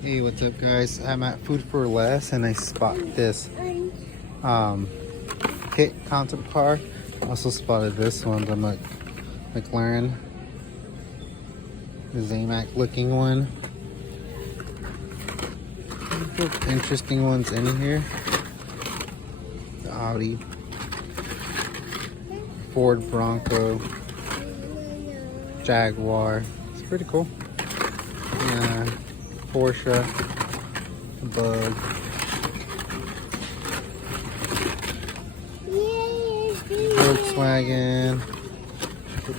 Hey, what's up guys? I'm at Food for Less and I spot this kit concept car. Also spotted this one, the McLaren, the Zamac looking one. Interesting ones in here. The Audi, Ford Bronco, Jaguar. It's pretty cool. Yeah, Porsche, Bug. Volkswagen,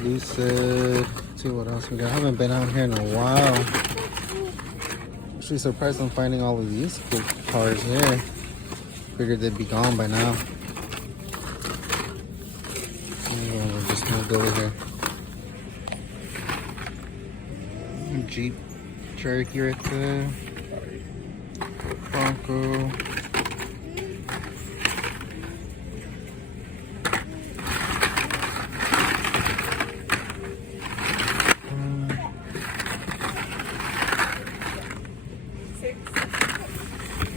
Lucid. Let's see what else we got. I haven't been out here in a while. Actually surprised I'm finding all of these cool cars here. Figured they'd be gone by now. We'll just moved over here. Jeep Cherokee right there. Bronco.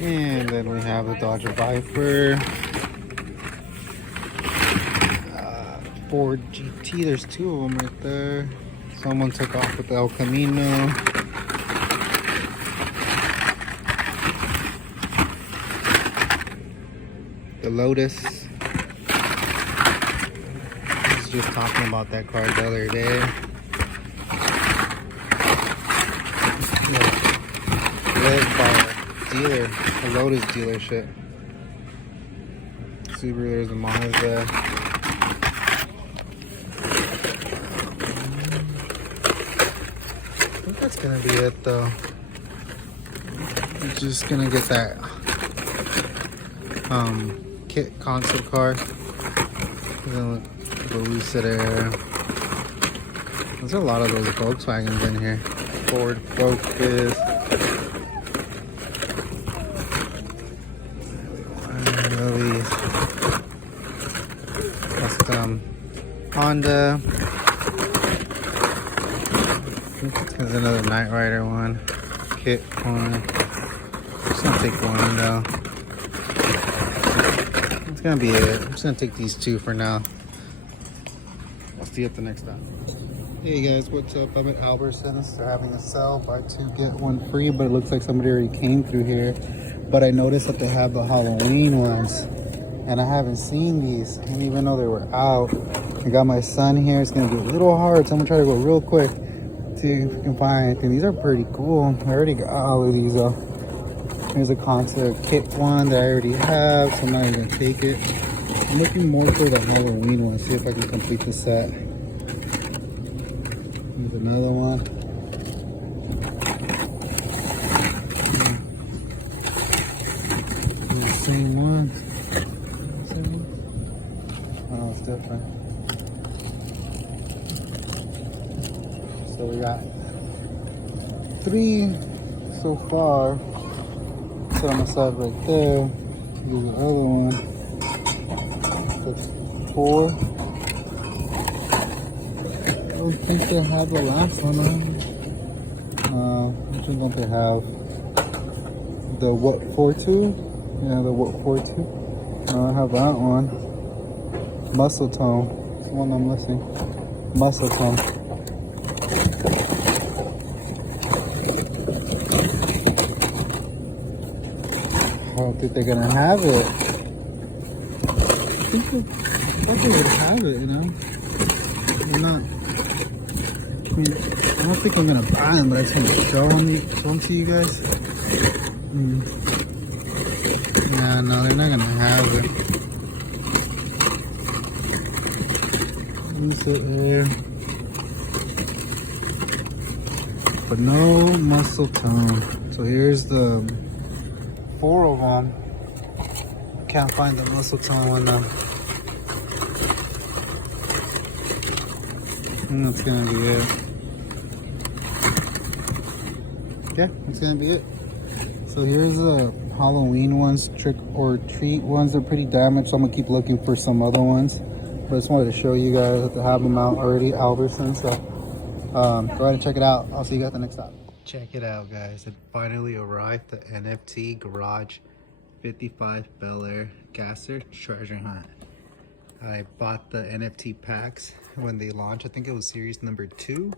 And then we have the Dodge Viper, Ford GT. There's two of them right there. Someone took off with the El Camino. The Lotus. I was just talking about that car the other day. Led by a dealer, a Lotus dealership. Subaru, there's a Mazda. I think that's gonna be it though. I'm just gonna get that kit concept car. The Lucid Air. There's a lot of those Volkswagens in here. Ford Focus. Custom Honda. There's another Knight Rider one. Kit one. Just gonna take one though. That's gonna be it. I'm just gonna take these two for now. I'll see you at the next stop. Hey guys, what's up? I'm at Albertsons. They're having a sale, buy two get one free, but it looks like somebody already came through here. But I noticed that they have the Halloween ones, and I haven't seen these. I didn't even know they were out. I got my son here. It's gonna be a little hard, so I'm gonna try to go real quick to see if we can find anything. These are pretty cool. I already got all of these though. Here's a concept kit one that I already have, so I'm not even gonna take it. I'm looking more for the Halloween one, see if I can complete the set. Here's another one. Same one. Same one. Oh, it's different. So we got 3 so far. Put on the side right there. Here's the other one. That's 4. I don't think they have the last one on. Which one don't they have? The what 4.2? Yeah, the what 4.2? I don't have that one. Muscle Tone. That's the one I'm missing. Muscle Tone. I don't think they're gonna have it. I think they would have it, you know? They're not. I mean, I don't think I'm gonna buy them, but I just want to show them to you guys. Yeah, no, they're not gonna have it. Sit here. But no Muscle Tone. So here's the 4 of them. Can't find the Muscle Tone one though. And that's gonna be it. Yeah, that's gonna be it. So here's the Halloween ones, trick or treat ones. They're pretty damaged, so I'm gonna keep looking for some other ones. But I just wanted to show you guys that they have them out already, Albertsons. So go ahead and check it out. I'll see you guys at the next stop. Check it out, guys. It finally arrived. The NFT Garage 55 Bel-Air Gasser Treasure Hunt. I bought the NFT packs when they launched. I think it was series number 2.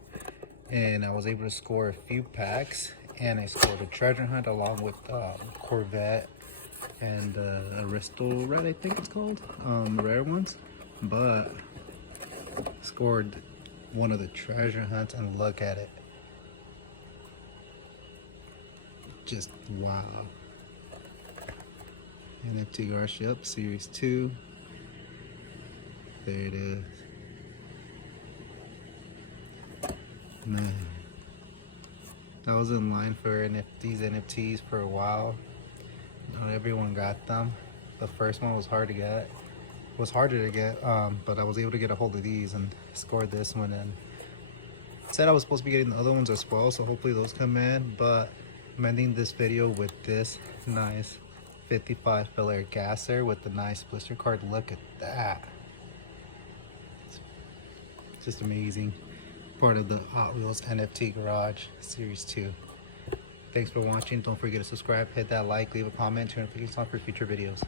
And I was able to score a few packs. And I scored a treasure hunt along with Corvette and Aristo Red, I think it's called. The rare ones. But scored one of the treasure hunts, and look at it. Just wow. NFT Garage, yep, series 2. There it is. Man, I was in line for these NFTs for a while. Not everyone got them. The first one was hard to get. It was harder to get, but I was able to get a hold of these and scored this one. And said I was supposed to be getting the other ones as well, so hopefully those come in. But I'm ending this video with this nice 55 Bel-Air Gasser with the nice blister card. Look at that. It's just amazing. Part of the Hot Wheels NFT Garage Series 2. Thanks for watching. Don't forget to subscribe, hit that like, leave a comment, turn notifications on for future videos.